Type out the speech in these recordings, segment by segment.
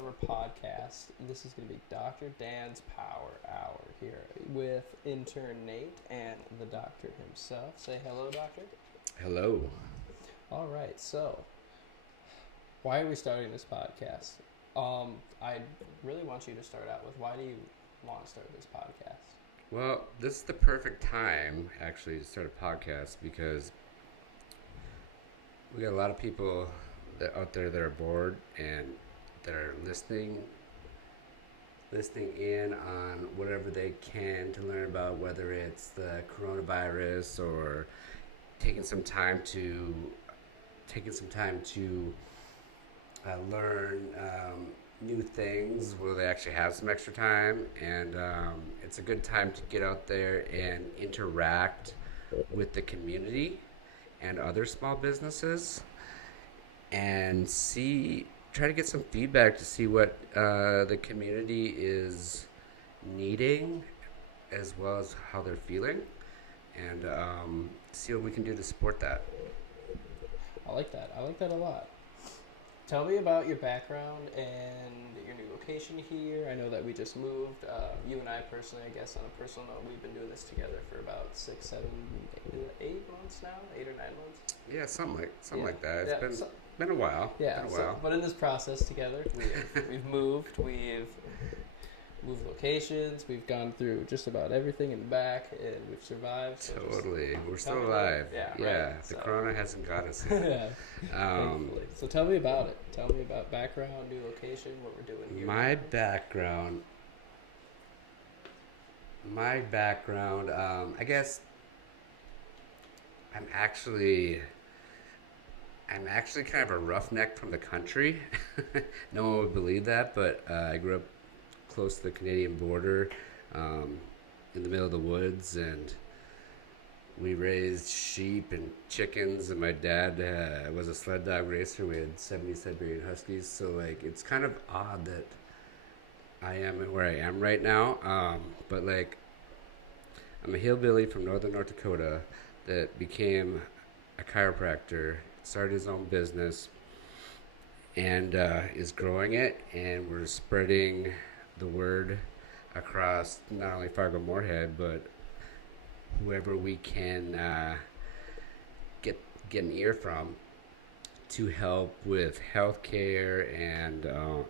ever podcast. This is going to be Dr. Dan's Power Hour here with Intern Nate and the doctor himself. Say hello, doctor. Hello. All right, so why are we starting this podcast? I really want you to start out with why do you want to start this podcast? Well, this is the perfect time, actually, to start a podcast because we got a lot of people out there that are bored and that are listening in on whatever they can to learn about, whether it's the coronavirus or taking some time to learn new things where they actually have some extra time, and it's a good time to get out there and interact with the community and other small businesses and try to get some feedback to see what the community is needing as well as how they're feeling, and see what we can do to support that. I like that a lot. Tell me about your background and your new location here. I know that we just moved. You and I personally, I guess on a personal note, we've been doing this together for about 6, 7, 8 months now, 8 or 9 months. Yeah, something like that. It's been a while. Yeah, been a while. But in this process together, we've moved. We've moved locations. We've gone through just about everything and back, and we've survived. So Totally, we're still alive. Yeah, right. The corona hasn't got us yet. Thankfully. So tell me about it. Tell me about background, new location, what we're doing here. My background. I guess I'm actually kind of a roughneck from the country. No one would believe that, but I grew up close to the Canadian border, in the middle of the woods, and we raised sheep and chickens, and my dad was a sled dog racer. We had 70 Siberian Huskies, so it's kind of odd that I am where I am right now, but I'm a hillbilly from Northern North Dakota that became a chiropractor, started his own business, and is growing it, and we're spreading the word across not only Fargo Morehead, but whoever we can get an ear from to help with healthcare and or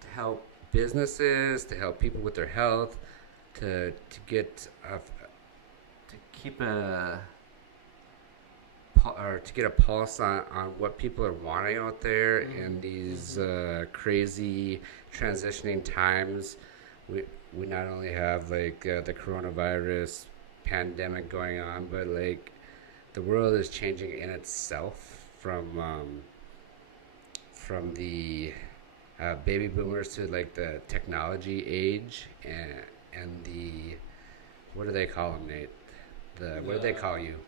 to help businesses, to help people with their health, to get a pulse on what people are wanting out there in these crazy transitioning times. We not only have the coronavirus pandemic going on, but the world is changing in itself from the baby boomers to the technology age and the, what do they call them, Nate? What do they call you?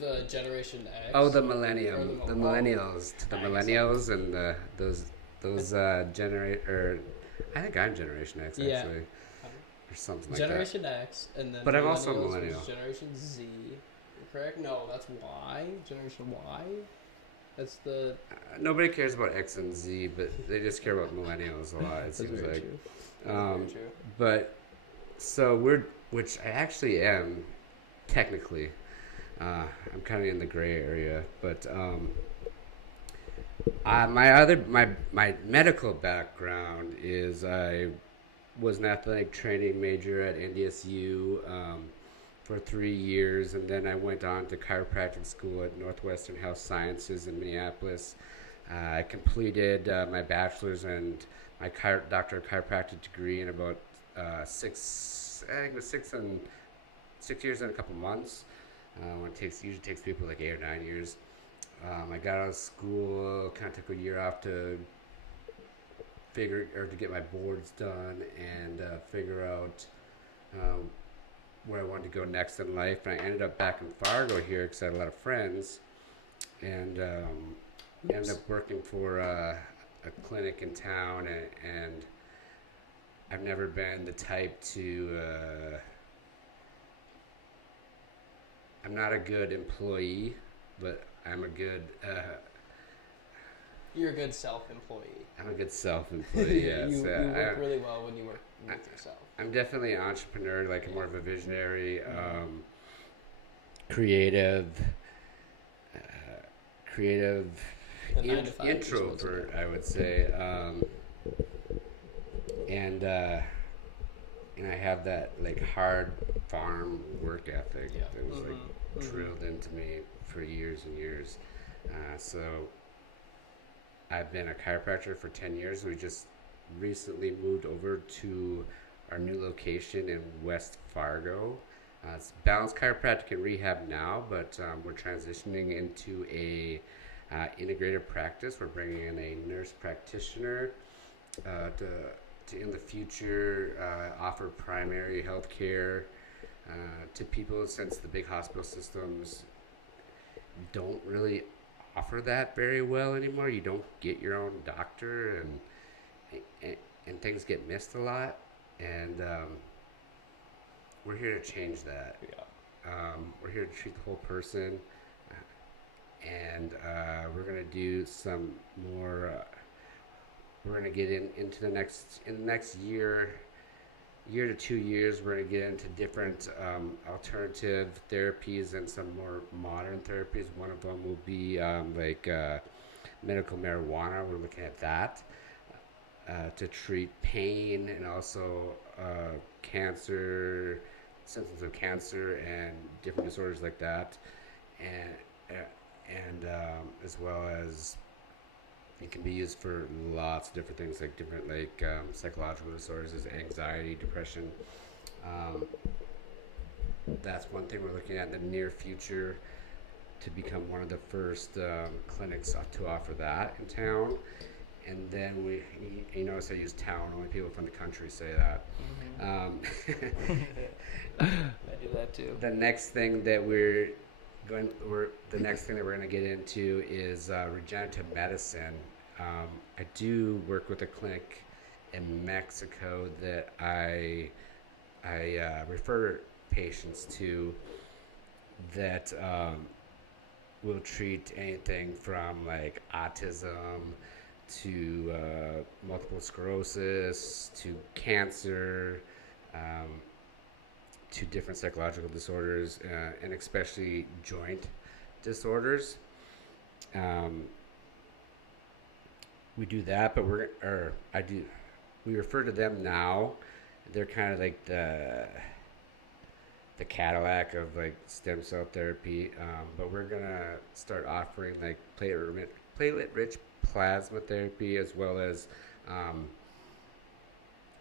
The Generation X. Oh, the millennium, the millennials, to the millennials, and those I think I'm Generation X actually, or something like Generation X, and then. But I'm also a millennial. Generation Z, correct? No, that's Y. Generation Y. That's the. Nobody cares about X and Z, but they just care about millennials a lot. It seems like. Very true. But so which I actually am, technically. I'm kind of in the gray area, but my medical background is I was an athletic training major at NDSU for 3 years, and then I went on to chiropractic school at Northwestern Health Sciences in Minneapolis. I completed my bachelor's and my doctor of chiropractic degree in about 6 years and a couple months. When usually takes people 8 or 9 years. I got out of school, kind of took a year off to get my boards done and figure out where I wanted to go next in life. And I ended up back in Fargo here because I had a lot of friends, and ended up working for a clinic in town. And I've never been the type to I'm not a good employee, but I'm a good You're a good self-employee. I'm a good self-employee, yes. You work really well when you work with yourself. I'm definitely an entrepreneur, like more of a visionary, creative introvert, I would say. And I have that like hard farm work ethic that was like drilled into me for years and years. So I've been a chiropractor for 10 years. We just recently moved over to our new location in West Fargo. It's Balanced Chiropractic and Rehab now, but we're transitioning into a integrated practice. We're bringing in a nurse practitioner to in the future offer primary health care to people, since the big hospital systems don't really offer that very well anymore. You don't get your own doctor, and things get missed a lot, and we're here to change that. We're here to treat the whole person, and we're going to do some more we're going to get into the next year to 2 years. We're going to get into different alternative therapies and some more modern therapies. One of them will be medical marijuana. We're looking at that to treat pain and also cancer, symptoms of cancer and different disorders like that, and as well as it can be used for lots of different things, like different psychological disorders, as anxiety, depression. That's one thing we're looking at in the near future, to become one of the first clinics to offer that in town. And then you notice I use town. Only people from the country say that. I do that too. The next thing that we're going to get into is regenerative medicine. I do work with a clinic in Mexico that I refer patients to that will treat anything from like autism to multiple sclerosis to cancer, to different psychological disorders, and especially joint disorders. We do that, but we refer to them now. They're kind of like the Cadillac of like stem cell therapy, but we're gonna start offering like platelet-rich plasma therapy, as well as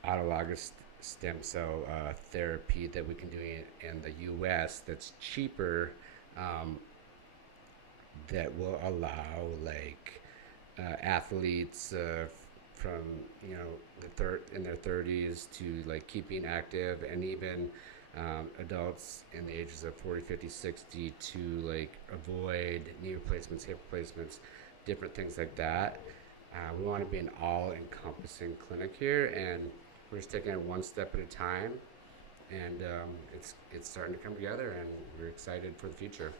autologous stem cell therapy that we can do in the U.S. that's cheaper, that will allow like athletes from in their 30s to like keeping active, and even adults in the ages of 40, 50, 60 to like avoid knee replacements, hip replacements, different things like that. We want to be an all-encompassing clinic here, and we're just taking it one step at a time, and it's starting to come together, and we're excited for the future.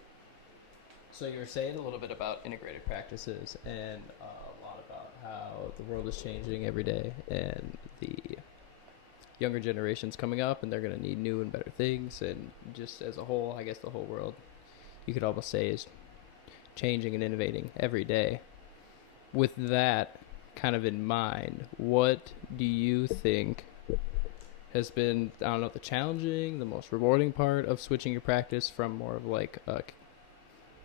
So you were saying a little bit about integrated practices, and a lot about how the world is changing every day, and the younger generations coming up, and they're going to need new and better things, and just as a whole, I guess the whole world, you could almost say, is changing and innovating every day. With that kind of in mind, what do you think has been, I don't know, the challenging, the most rewarding part of switching your practice from more of like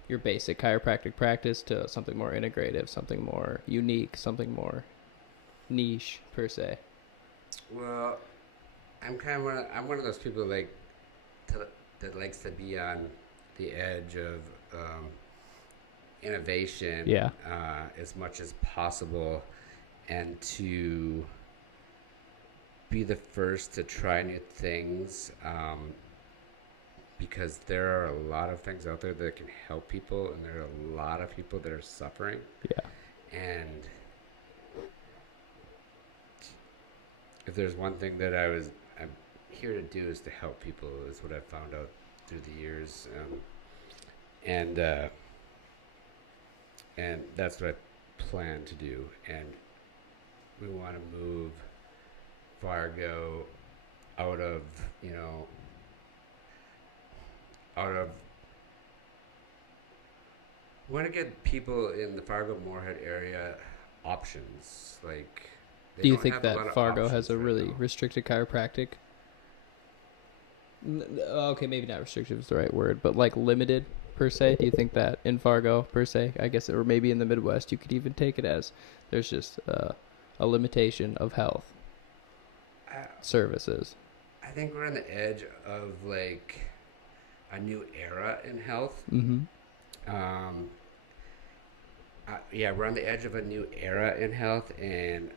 your basic chiropractic practice to something more integrative, something more unique, something more niche per se? Well, I'm one of those people that likes to be on the edge of innovation, as much as possible, and to be the first to try new things, because there are a lot of things out there that can help people, and there are a lot of people that are suffering. And if there's one thing that I'm here to do, is to help people, is what I've found out through the years, and that's what I plan to do, and we want to move Fargo out of, we want to get people in the Fargo Morehead area options. Like, Do you think that Fargo has a really restricted chiropractic? Okay, maybe not restrictive is the right word, but like limited per se. Do you think that in Fargo per se, I guess, or maybe in the Midwest, you could even take it as there's just a limitation of health services? I think we're on the edge of like a new era in health. Mm-hmm. We're on the edge of a new era in health, and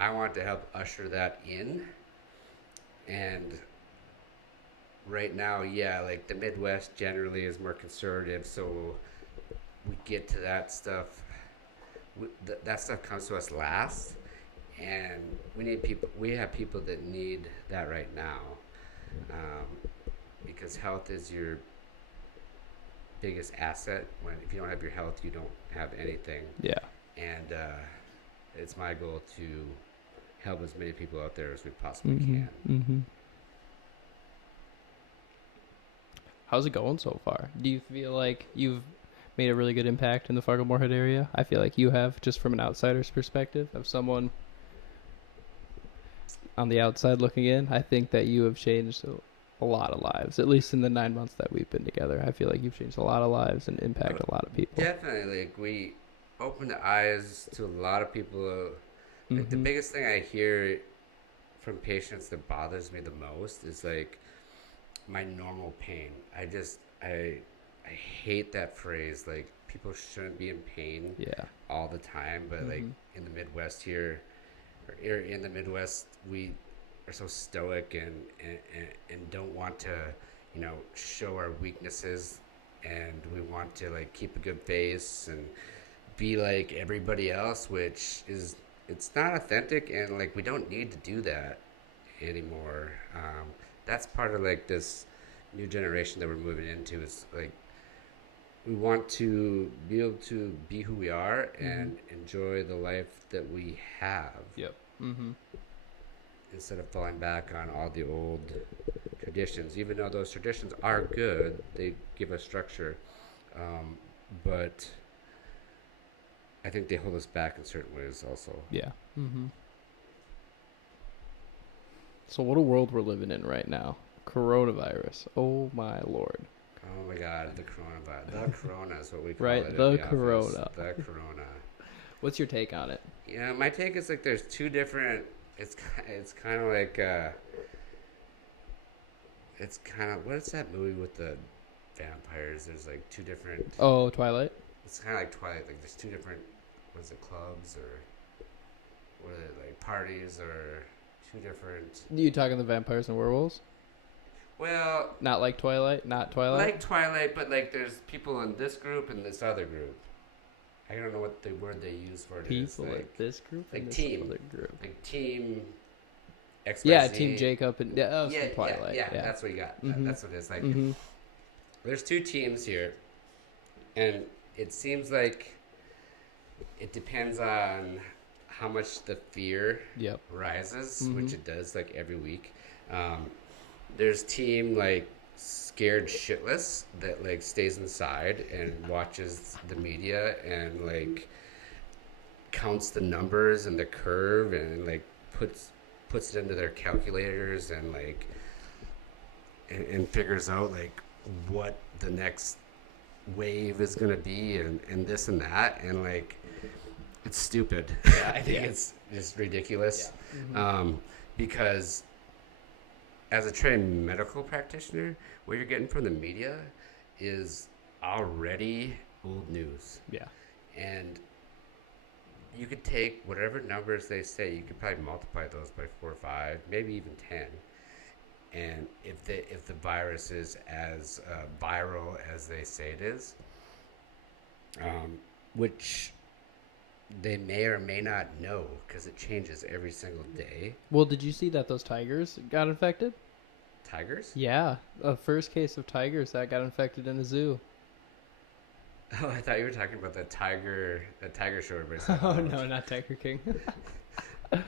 I want to help usher that in. And right now, like the Midwest generally is more conservative, so we get to that stuff. That stuff comes to us last, and we need people. We have people that need that right now, because health is your biggest asset. If you don't have your health, you don't have anything. Yeah. And it's my goal to help as many people out there as we possibly can. Mm-hmm. How's it going so far? Do you feel like you've made a really good impact in the Fargo Morehead area? I feel like you have, just from an outsider's perspective, of someone on the outside looking in. I think that you have changed a lot of lives, at least in the 9 months that we've been together. I feel like you've changed a lot of lives and impacted a lot of people. Definitely. Like, we opened the eyes to a lot of people. Like, the biggest thing I hear from patients that bothers me the most is like my normal pain. I hate that phrase. Like, people shouldn't be in pain all the time, but like in the Midwest here, we are so stoic and don't want to, show our weaknesses, and we want to like keep a good face and be like everybody else, which is, it's not authentic, and like we don't need to do that anymore. That's part of like this new generation that we're moving into, is like we want to be able to be who we are and enjoy the life that we have. Yep. Instead of falling back on all the old traditions, even though those traditions are good, they give us structure, but I think they hold us back in certain ways also. Yeah. So what a world we're living in right now. Coronavirus. Oh my Lord. Oh my God, the coronavirus. The corona is what we call right, it. the corona. The corona. What's your take on it? Yeah, my take is like there's two different. It's kind of like it's kind of, what's that movie with the vampires? There's like two different. Oh, Twilight. It's kind of like Twilight. Like there's two different. What is it, clubs, or what are they, like parties, or two different? You talking the vampires and werewolves? Well, not like Twilight. Not Twilight. Like Twilight, but like there's people in this group and this other group. I don't know what the word they use for it. People is. like this group, like and this team, other group. like team. XYZ. Yeah, Team Jacob and from Twilight. Yeah, that's what you got. That's what it is. Like, there's two teams here, and it seems like it depends on how much the fear rises, which it does like every week. There's team like scared shitless that like stays inside and watches the media and like counts the numbers and the curve and like puts it into their calculators and like and figures out like what the next wave is gonna be and this and that, and like it's stupid. I think it's just ridiculous. Because as a trained medical practitioner, what you're getting from the media is already old news. And you could take whatever numbers they say, you could probably multiply those by 4 or 5, maybe even 10. And if the virus is as viral as they say it is, which they may or may not know because it changes every single day. Well, did you see that those tigers got infected? Tigers? Yeah, a first case of tigers that got infected in a zoo. Oh, I thought you were talking about that tiger show everybody's talking Oh about. no, not Tiger King. The-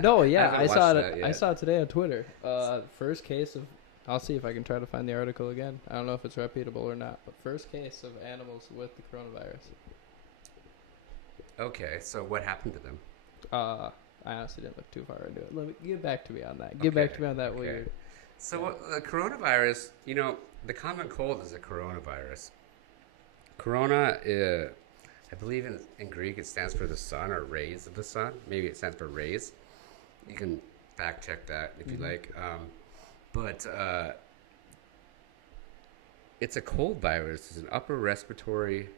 No, I yeah, haven't I saw watched it. that I yet. saw it today on Twitter. First case of. I'll see if I can try to find the article again. I don't know if it's reputable or not, but first case of animals with the coronavirus. Okay, so what happened to them? I honestly didn't look too far into it. Let me get back to me on that. Get back to me on that Okay. weird. So the coronavirus, the common cold is a coronavirus. Corona, I believe in Greek it stands for the sun or rays of the sun. Maybe it stands for rays. You can fact check that if you like. But it's a cold virus. It's an upper respiratory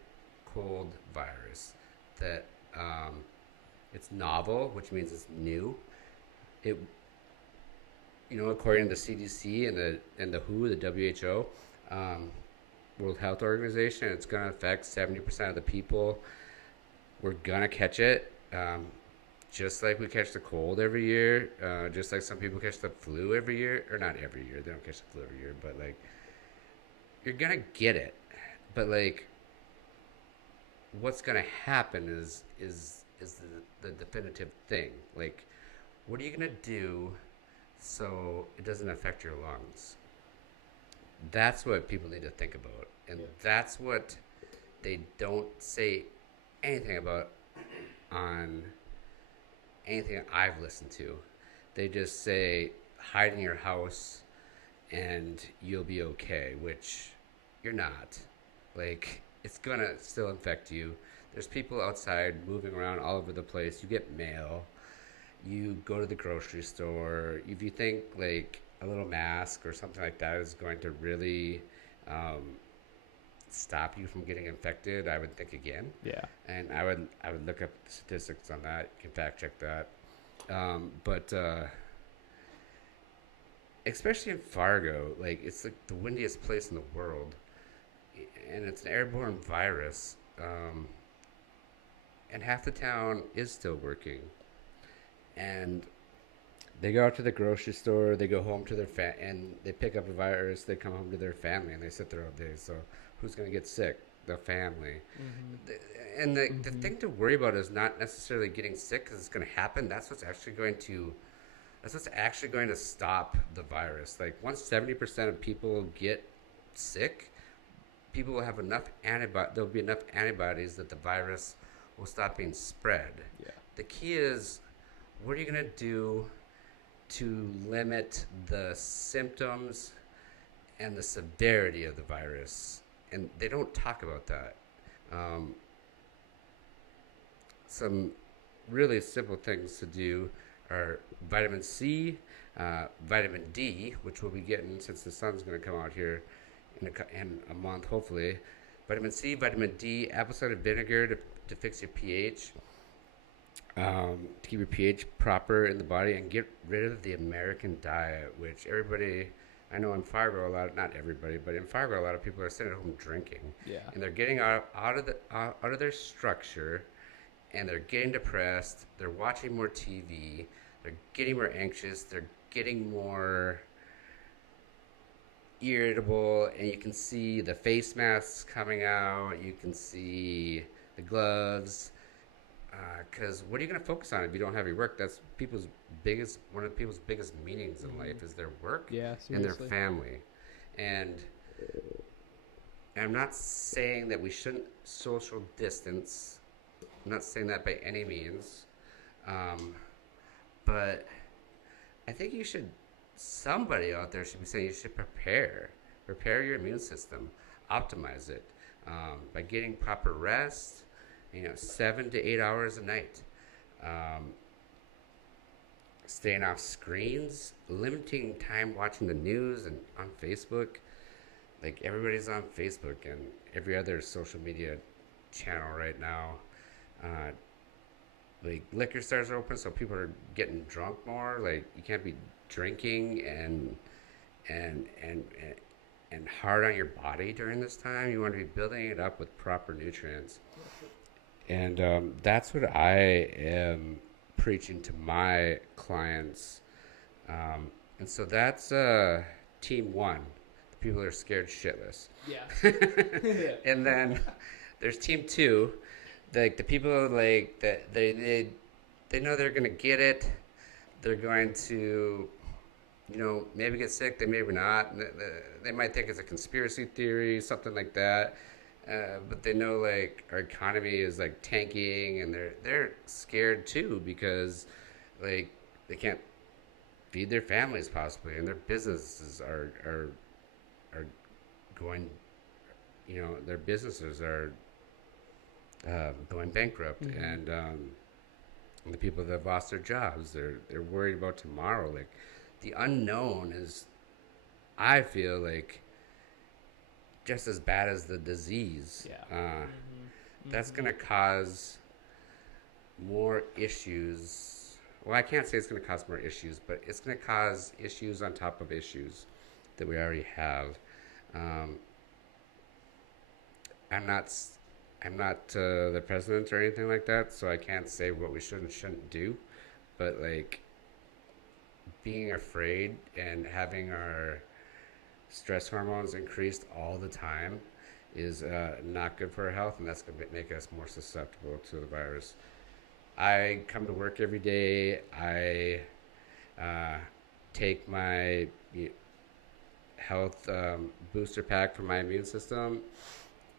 cold virus that it's novel, which means it's new. It, according to the CDC and the WHO, the WHO, World Health Organization, it's going to affect 70% of the people. We're going to catch it, just like we catch the cold every year, just like some people catch the flu every year, or not every year. They don't catch the flu every year, but like you're going to get it. But like what's going to happen is the definitive thing. Like, what are you going to do so it doesn't affect your lungs? That's what people need to think about. And that's what they don't say anything about on anything I've listened to. They just say, hide in your house and you'll be okay, which you're not. Like, it's going to still infect you. There's people outside moving around all over the place. You get mail. You go to the grocery store. If you think like a little mask or something like that is going to really stop you from getting infected, I would think again. Yeah. And I would look up the statistics on that. You can fact check that. But especially in Fargo, like it's like the windiest place in the world, and it's an airborne virus. And half the town is still working. And they go out to the grocery store, they go home to their and they pick up a virus, they come home to their family, and they sit there all day. So who's going to get sick? The family. And the thing to worry about is not necessarily getting sick because it's going to happen. That's what's actually going to stop the virus. Like once 70% of people get sick, people will have enough there'll be enough antibodies that the virus will stop being spread. Yeah. The key is, what are you going to do to limit the symptoms and the severity of the virus? And they don't talk about that. Some really simple things to do are vitamin C, vitamin D, which we'll be getting since the sun's going to come out here in a month, hopefully. Vitamin C, vitamin D, apple cider vinegar to fix your pH, to keep your pH proper in the body, and get rid of the American diet, which everybody, I know in Fargo, not everybody, but in Fargo, a lot of people are sitting at home drinking. Yeah. And they're getting out of their structure, and they're getting depressed. They're watching more TV. They're getting more anxious. They're getting more irritable, and you can see the face masks coming out. You can see the gloves. Because what are you going to focus on if you don't have your work? That's one of people's biggest meanings in life is their work and their family. And I'm not saying that we shouldn't social distance. I'm not saying that by any means. But I think somebody out there should be saying you should prepare your immune system, optimize it by getting proper rest, 7 to 8 hours a night, staying off screens, limiting time watching the news and on Facebook. Like everybody's on Facebook and every other social media channel right now. Like liquor stores are open, so people are getting drunk more. Like you can't be drinking and hard on your body during this time. You want to be building it up with proper nutrients. And that's what I am preaching to my clients. And so that's team one, the people are scared shitless. Yeah. And then there's team 2, like the people like that they know they're gonna get it. They're going to, maybe get sick. They maybe not. They might think it's a conspiracy theory, something like that. But they know like our economy is like tanking, and they're scared too because like they can't feed their families possibly, and their businesses are going. Their businesses are going bankrupt, and the people that have lost their jobs, they're worried about tomorrow. Like the unknown is, I feel like, just as bad as the disease. Yeah. That's going to cause more issues. Well, I can't say it's going to cause more issues, but it's going to cause issues on top of issues that we already have. I'm not the president or anything like that, so I can't say what we should and shouldn't do. But like being afraid and having our stress hormones increased all the time is not good for our health, and that's going to make us more susceptible to the virus. I come to work every day. I take my health booster pack for my immune system,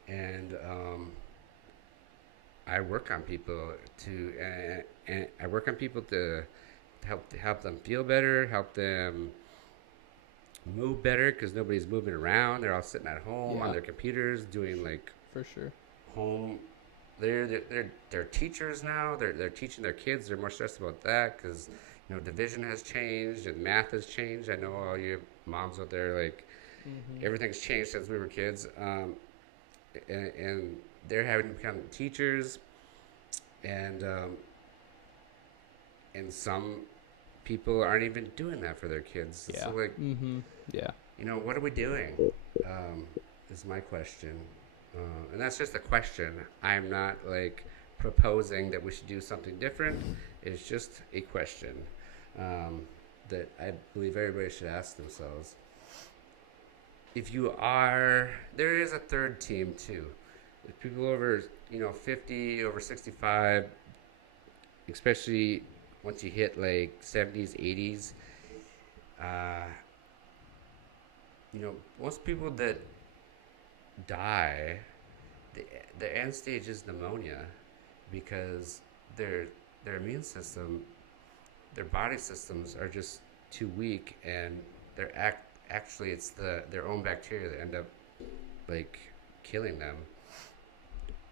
and I work on people to help them feel better, help them move better, because nobody's moving around. They're all sitting at home on their computers doing like for sure home. They're teachers now. They're teaching their kids. They're more stressed about that because division has changed and math has changed. I know all you moms out there, like everything's changed since we were kids, and they're having to become teachers, and some people aren't even doing that for their kids. Yeah. So like, what are we doing? Is my question. And that's just a question. I'm not like proposing that we should do something different. It's just a question that I believe everybody should ask themselves. If you are, there is a third team too. If people over 50, over 65, especially once you hit like 70s, 80s, most people that die, the end stage is pneumonia, because their immune system, their body systems are just too weak, and actually it's their own bacteria that end up like killing them.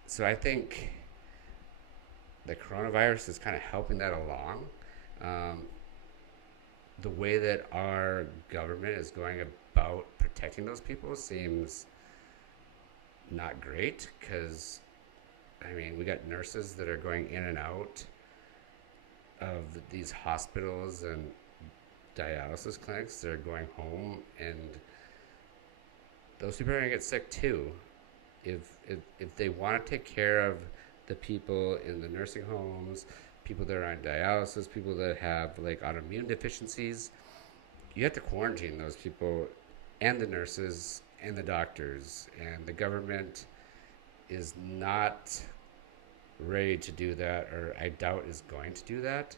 So I think the coronavirus is kind of helping that along. The way that our government is going about protecting those people seems not great, because we got nurses that are going in and out of these hospitals and dialysis clinics. They're going home, and those people are going to get sick too. If they want to take care of the people in the nursing homes, people that are on dialysis, people that have like autoimmune deficiencies, you have to quarantine those people, and the nurses and the doctors, and the government is not ready to do that, or I doubt is going to do that.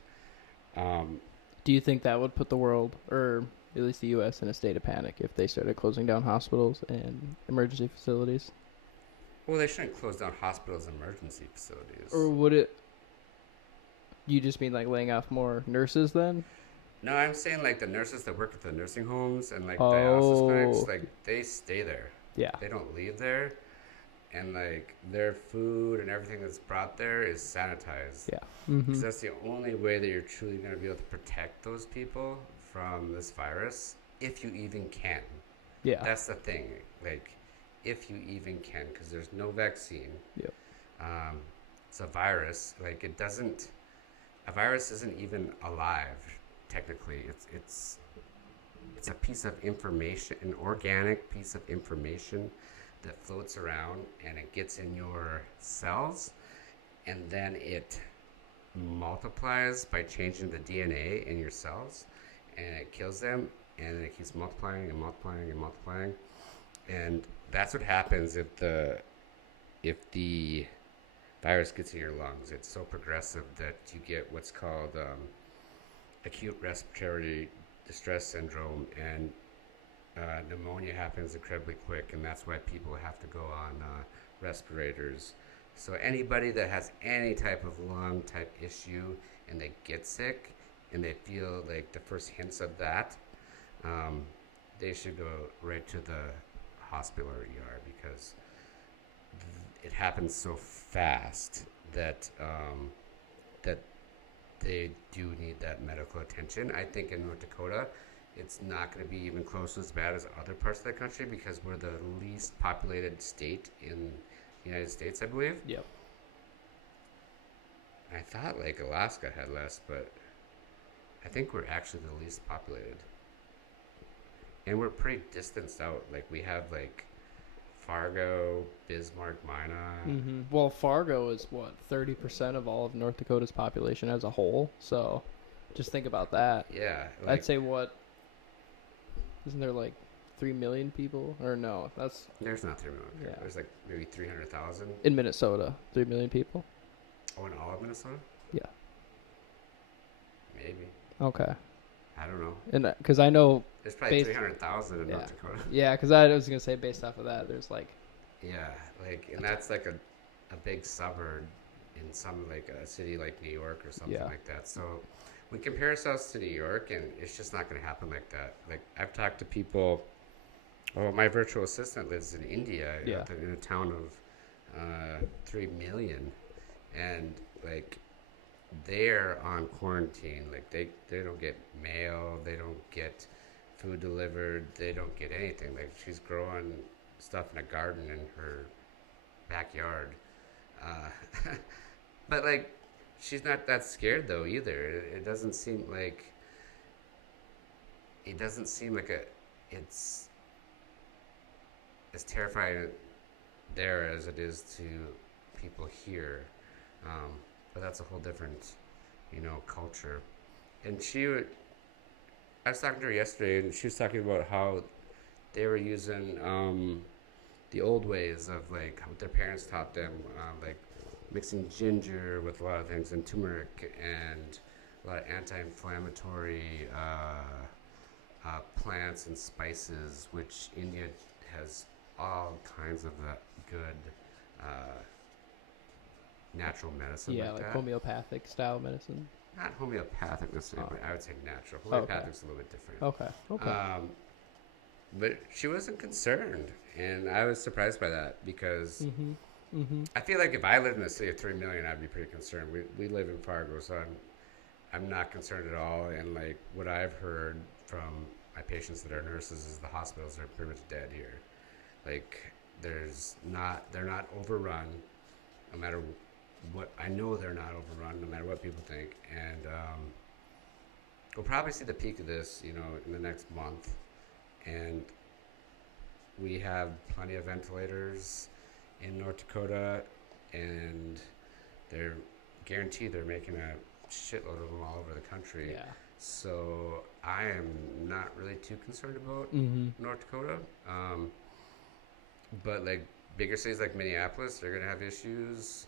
Do you think that would put the world, or at least the U.S., in a state of panic if they started closing down hospitals and emergency facilities? Well, they shouldn't close down hospitals and emergency facilities. Or would it... You just mean like laying off more nurses then? No, I'm saying like the nurses that work at the nursing homes and like dialysis clinics, like they stay there. Yeah. They don't leave there, and like their food and everything that's brought there is sanitized. Yeah. Because that's the only way that you're truly going to be able to protect those people from this virus, if you even can. Yeah. That's the thing. Like, if you even can, because there's no vaccine. Yep. It's a virus. Like, a virus isn't even alive, technically. It's a piece of information, an organic piece of information that floats around, and it gets in your cells, and then it multiplies by changing the DNA in your cells, and it kills them, and then it keeps multiplying and multiplying and multiplying. And that's what happens if the virus gets in your lungs. It's so progressive that you get what's called acute respiratory distress syndrome, and pneumonia happens incredibly quick, and that's why people have to go on respirators. So anybody that has any type of lung type issue and they get sick and they feel like the first hints of that, they should go right to the hospital or ER, because it happens so fast that that they do need that medical attention. I think in North Dakota, it's not going to be even close to as bad as other parts of the country, because we're the least populated state in the United States, I believe. Yep. I thought like Alaska had less, but I think we're actually the least populated. And we're pretty distanced out. Like we have like Fargo, Bismarck, Minot. Well, Fargo is what, 30% of all of North Dakota's population as a whole. So, just think about that. Yeah. Like, I'd say what? Isn't there like 3 million people? Or no, that's there's not 3 million. Yeah. There's like maybe 300,000. in Minnesota. 3 million people. Oh, in all of Minnesota? Yeah. Maybe. Okay. I don't know. And because I know. There's probably 300,000 in North Dakota. Yeah, because I was gonna say based off of that, there's like. Yeah, like, and that's like a big suburb in some, like a city like New York or something like that. So we compare ourselves to New York, and it's just not going to happen like that. Like, I've talked to people. Oh, my virtual assistant lives in India, in a town of 3 million, and like they're on quarantine. Like they don't get mail, they don't get food delivered, they don't get anything. Like, she's growing stuff in a garden in her backyard, but like she's not that scared though either. It doesn't seem like it's as terrifying there as it is to people here, but that's a whole different culture. And I was talking to her yesterday, and she was talking about how they were using the old ways of like what their parents taught them, like mixing ginger with a lot of things, and turmeric, and a lot of anti-inflammatory plants and spices, which India has all kinds of good natural medicine. Yeah, like homeopathic style medicine. Not homeopathic necessarily, but I would say natural. Homeopathic's a little bit different. Okay. But she wasn't concerned, and I was surprised by that, because I feel like if I lived in a city of 3 million, I'd be pretty concerned. We live in Fargo, so I'm not concerned at all. And like what I've heard from my patients that are nurses is the hospitals are pretty much dead here. Like they're not overrun, no matter what. I know they're not overrun, no matter what people think. And we'll probably see the peak of this, in the next month. And we have plenty of ventilators in North Dakota, and they're guaranteed they're making a shitload of them all over the country. Yeah. So I am not really too concerned about North Dakota. But like bigger cities like Minneapolis, they're gonna have issues.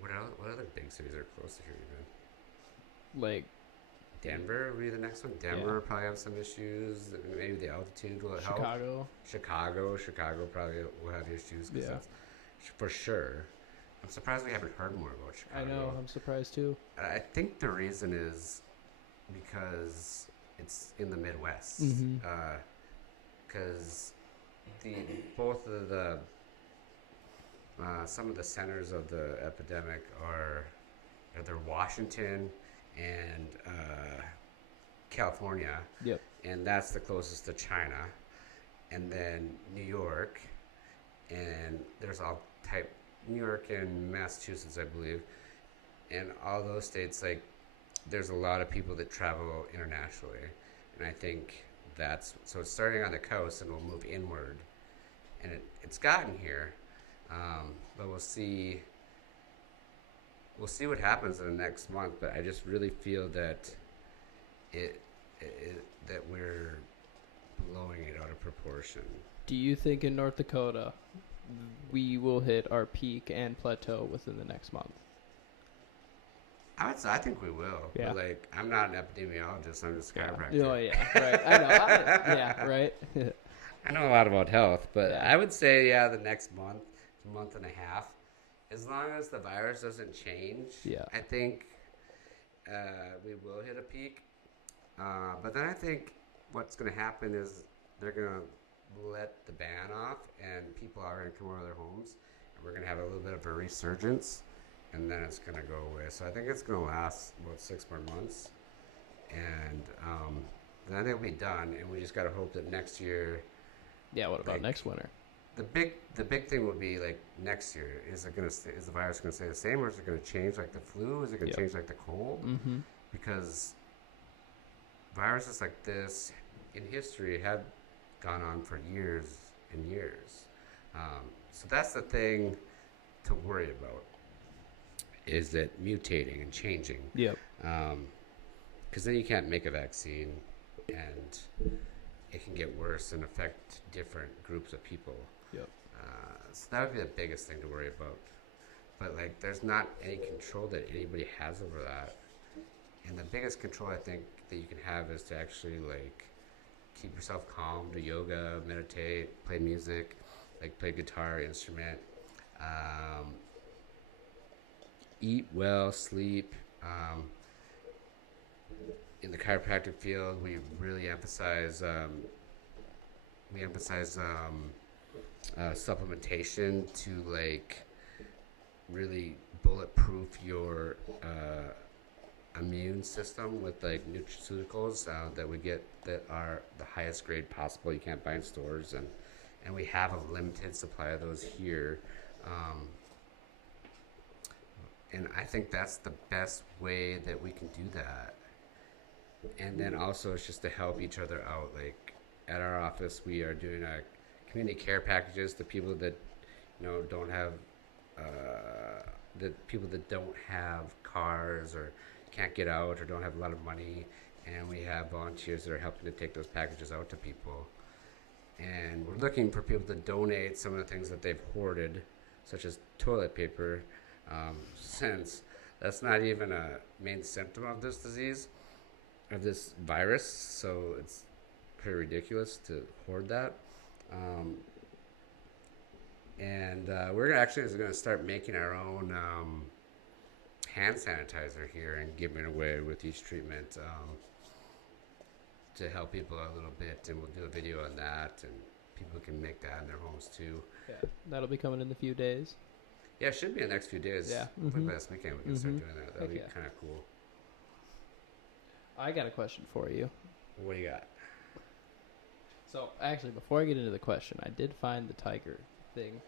What other big cities are close to here even? Like Denver will be the next one. Denver will probably have some issues. Maybe the altitude will help. Chicago probably will have issues. Yeah. For sure. I'm surprised we haven't heard more about Chicago. I know. I'm surprised too. I think the reason is because it's in the Midwest. Because both of the some of the centers of the epidemic are either Washington and California. Yep. And that's the closest to China. And then New York, and there's New York and Massachusetts, I believe. And all those states, like, there's a lot of people that travel internationally. And I think so it's starting on the coast and will move inward. And it's gotten here. But we'll see what happens in the next month. But I just really feel that that we're blowing it out of proportion. Do you think in North Dakota we will hit our peak and plateau within the next month? I think we will. Yeah. But like, I'm not an epidemiologist. I'm just a chiropractor. Oh yeah, right. I know. Yeah, right. I know a lot about health, but Yeah. I would say the next month and a half, as long as the virus doesn't change. Yeah. I think we will hit a peak. But then I think what's going to happen is they're going to let the ban off, and people are going to come out of their homes, and we're going to have a little bit of a resurgence, and then it's going to go away. So I think it's going to last about 6 more months, and then I think it'll be done. And we just got to hope that next year. Yeah. What about next winter? The big thing would be like next year. Is the virus going to stay the same, or is it going to change like the flu? Is it going to change like the cold? Mm-hmm. Because viruses like this in history have gone on for years and years. So that's the thing to worry about, is that mutating and changing. Yep. Because then you can't make a vaccine, and it can get worse and affect different groups of people. Yep. So that would be the biggest thing to worry about. But like, there's not any control that anybody has over that. And the biggest control I think that you can have is to actually like keep yourself calm, do yoga, meditate, play music, like play guitar, instrument, eat well, sleep. In the chiropractic field, we really emphasize supplementation to like really bulletproof your immune system with like nutraceuticals that we get that are the highest grade possible. You can't buy in stores, and we have a limited supply of those here. And I think that's the best way that we can do that. And then also it's just to help each other out. Like at our office, we are doing community care packages to people that don't have cars or can't get out or don't have a lot of money, and we have volunteers that are helping to take those packages out to people. And we're looking for people to donate some of the things that they've hoarded, such as toilet paper, since that's not even a main symptom of this disease, of this virus, so it's pretty ridiculous to hoard that. And we're actually going to start making our own hand sanitizer here and giving it away with each treatment to help people out a little bit. And we'll do a video on that, and people can make that in their homes too. Yeah, that'll be coming in a few days. Yeah, it should be in the next few days. Yeah. Hopefully by this weekend we can start doing that. That'll be kind of cool. I got a question for you. What do you got? So, actually, before I get into the question, I did find the tiger thing.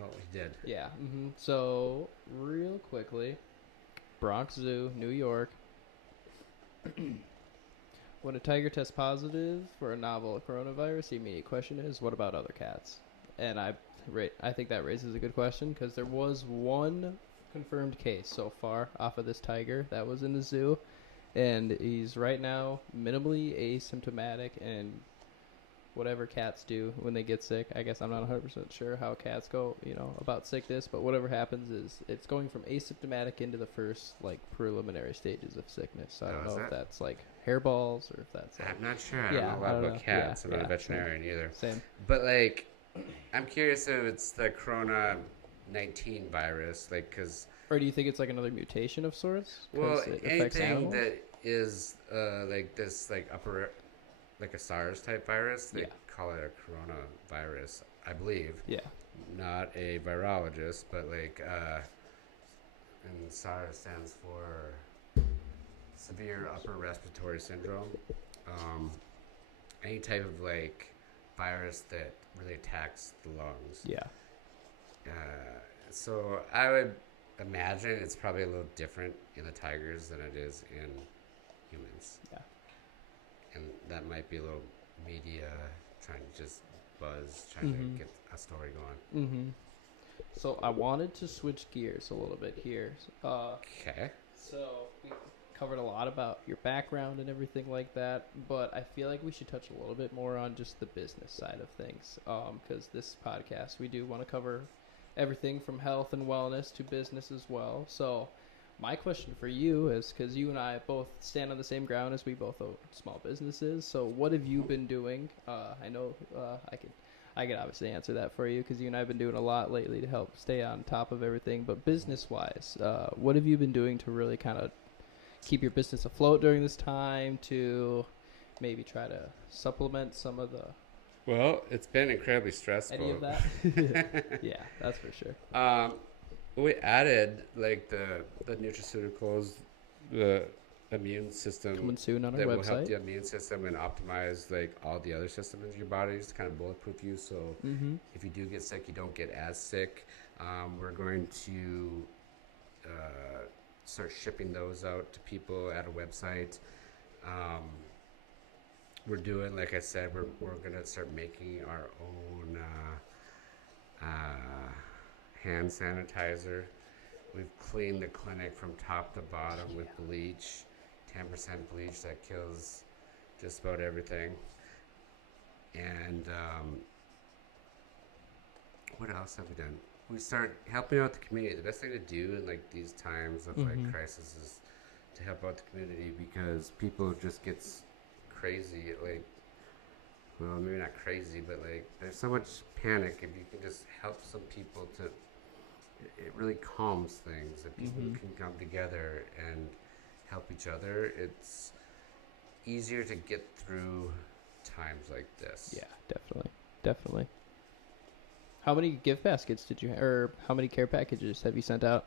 Oh, you did? Yeah. So, real quickly, Bronx Zoo, New York. When a tiger tests positive for a novel coronavirus, the immediate question is, what about other cats? And I think that raises a good question, because there was one confirmed case so far off of this tiger that was in the zoo, and he's right now minimally asymptomatic, and whatever cats do when they get sick, I guess I'm not 100% sure how cats go, about sickness, but whatever happens is it's going from asymptomatic into the first, like, preliminary stages of sickness. So I don't know if that's, like, hairballs or if that's, like... I'm not sure. I don't know a lot about cats. I'm not a veterinarian either. Same. But, like, I'm curious if it's the Corona-19 virus, like, because... Or do you think it's, like, another mutation of sorts? Well, anything that is, like, this, like, like a SARS type virus, they call it a coronavirus, I believe. Yeah. Not a virologist, but like, and SARS stands for severe upper respiratory syndrome. Any type of like virus that really attacks the lungs. Yeah. So I would imagine it's probably a little different in the tigers than it is in humans. Yeah. And that might be a little media trying to just buzz, trying to get a story going. So I wanted to switch gears a little bit here. Okay. So, covered a lot about your background and everything like that, but I feel like we should touch a little bit more on just the business side of things, because this podcast, we do want to cover everything from health and wellness to business as well. So my question for you is, because you and I both stand on the same ground as we both own small businesses, so what have you been doing? I know I could obviously answer that for you because you and I have been doing a lot lately to help stay on top of everything. But business-wise, what have you been doing to really kind of keep your business afloat during this time, to maybe try to supplement some of the... Well, it's been incredibly stressful. Any of that? Yeah, that's for sure. We added like the nutraceuticals, the immune system Coming soon on our that website. will help the immune system and optimize like all the other systems in your body to kind of bulletproof you. So if you do get sick, you don't get as sick. We're going to start shipping those out to people at a website. We're doing, like I said, we're gonna start making our own hand sanitizer. We've cleaned the clinic from top to bottom with bleach, 10% bleach that kills just about everything. And what else have we done? We start helping out the community. The best thing to do in like these times of like crisis is to help out the community, because people just gets crazy. Like, well, maybe not crazy, but like there's so much panic. If you can just help some people, to it really calms things. If people can come together and help each other, it's easier to get through times like this. Yeah, definitely. How many gift baskets did you, or how many care packages have you sent out?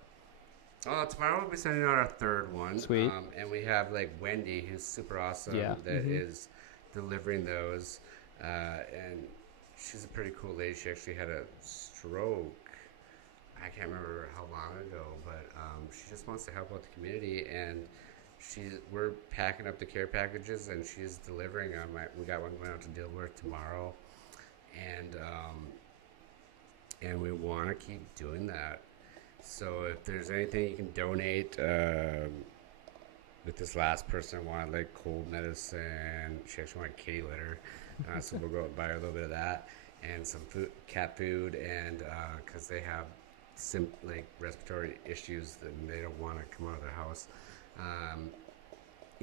Tomorrow we'll be sending out our third one. Sweet. And we have like Wendy, who's super awesome, that is delivering those. And she's a pretty cool lady. She actually had a stroke. I can't remember how long ago, but she just wants to help out the community, and we're packing up the care packages, and she's delivering them. We got one going out to Dilworth tomorrow, and we want to keep doing that. So if there's anything you can donate, with this last person wanted like cold medicine. She actually wanted kitty litter, so we'll go buy her a little bit of that and some food, cat food, and because they have like respiratory issues and they don't want to come out of their house.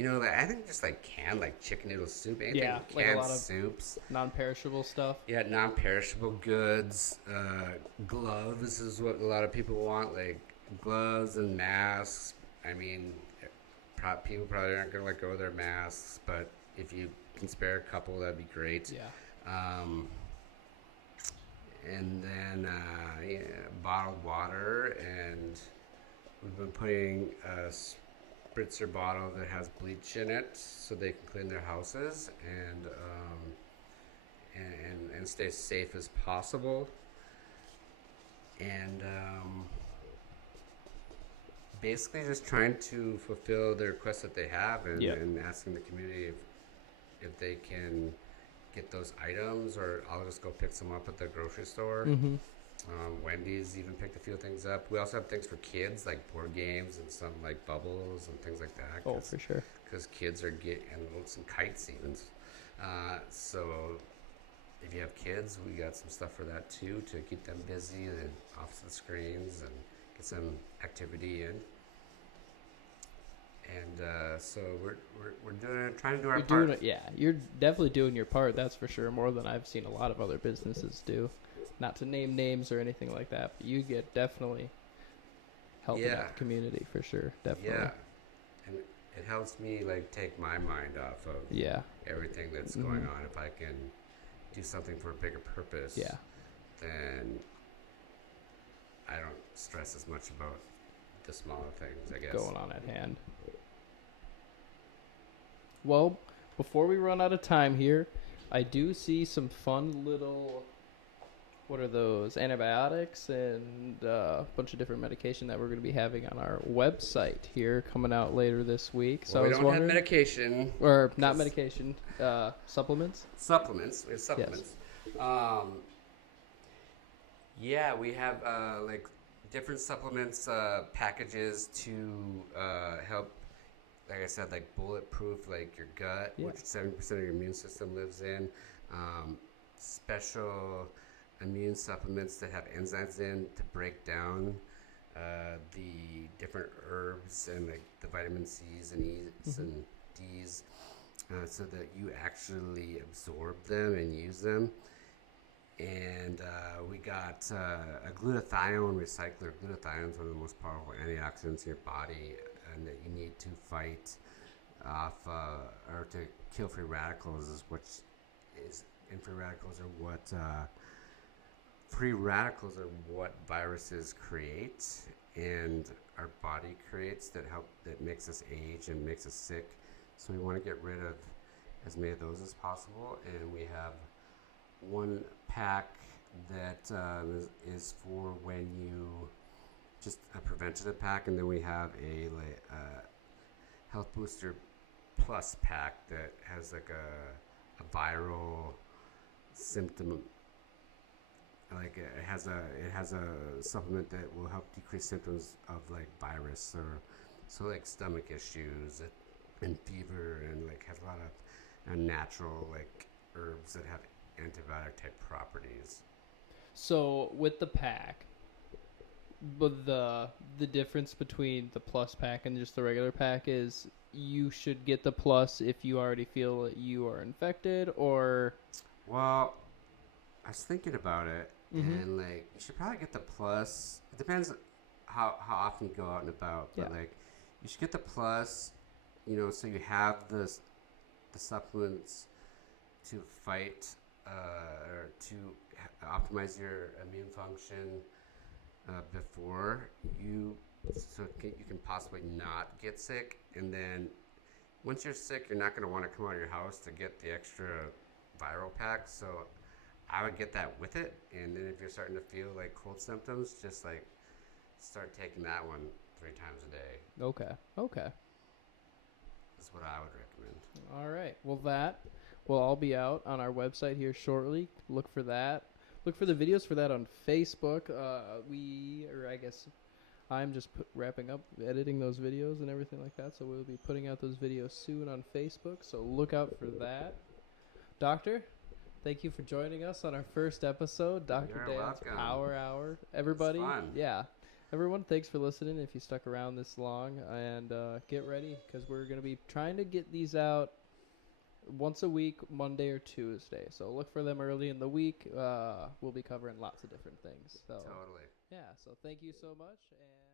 Like, I think just like canned like chicken noodle soup, anything, Yeah, canned like a lot of soups, non-perishable stuff. Yeah, non-perishable goods. Gloves is what a lot of people want, like gloves and masks. I mean, people probably aren't going to let go of their masks, but if you can spare a couple, that'd be great. Yeah. And then bottled water, and we've been putting a spritzer bottle that has bleach in it so they can clean their houses and stay safe as possible. And basically just trying to fulfill the requests that they have, and asking the community if they can get those items, or I'll just go pick some up at the grocery store. Wendy's even picked a few things up. We also have things for kids, like board games and some like bubbles and things like that. Oh, for sure. Because kids are getting some kites even. So if you have kids, we got some stuff for that too, to keep them busy and off the screens and get some activity in. And so we're trying to do our part. You're definitely doing your part. That's for sure. More than I've seen a lot of other businesses do. Not to name names or anything like that, but you get definitely helping out the community for sure. Definitely. Yeah, and it helps me like take my mind off of everything that's going on. If I can do something for a bigger purpose, then I don't stress as much about the smaller things, I guess. Going on at hand. Well, before we run out of time here, I do see some fun little, what are those, antibiotics and a bunch of different medication that we're going to be having on our website here coming out later this week. So we don't have medication. Or not medication, supplements? Supplements. We have supplements. Yes. We have like different supplements packages to help like I said, like bulletproof, like your gut, Yeah. which 70% of your immune system lives in. Special immune supplements that have enzymes in to break down the different herbs and like the vitamin C's and E's and D's, so that you actually absorb them and use them. And we got a glutathione recycler. Glutathione is one of the most powerful antioxidants in your body, and that you need to fight off or to kill free radicals. And free radicals are what viruses create, and our body creates that makes us age and makes us sick. So we want to get rid of as many of those as possible, and we have one pack that is for when you just a preventative pack, and then we have a health booster plus pack that has like a viral symptom, like it has a supplement that will help decrease symptoms of like virus, or so like stomach issues and fever, and like has a lot of natural like herbs that have antibiotic type properties. So with the pack, but the difference between the plus pack and just the regular pack is you should get the plus if you already feel that you are infected, or Well, I was thinking about it, and like you should probably get the plus. It depends how often you go out and about, but like you should get the plus, so you have the supplements to fight or to optimize your immune function before you can possibly not get sick. And then once you're sick, you're not going to want to come out of your house to get the extra viral pack. So I would get that with it. And then if you're starting to feel like cold symptoms, just like start taking that one 3 times a day. Okay. That's what I would recommend. All right. Well, that will all be out on our website here shortly. Look for that. Look for the videos for that on Facebook. I'm just wrapping up editing those videos and everything like that. So we'll be putting out those videos soon on Facebook. So look out for that. Doctor, thank you for joining us on our first episode, Dr. Dan's Power Hour. Everybody, everyone, thanks for listening. If you stuck around this long, and get ready because we're going to be trying to get these out once a week, Monday or Tuesday. So look for them early in the week. We'll be covering lots of different things. So, Totally. Yeah. So thank you so much. And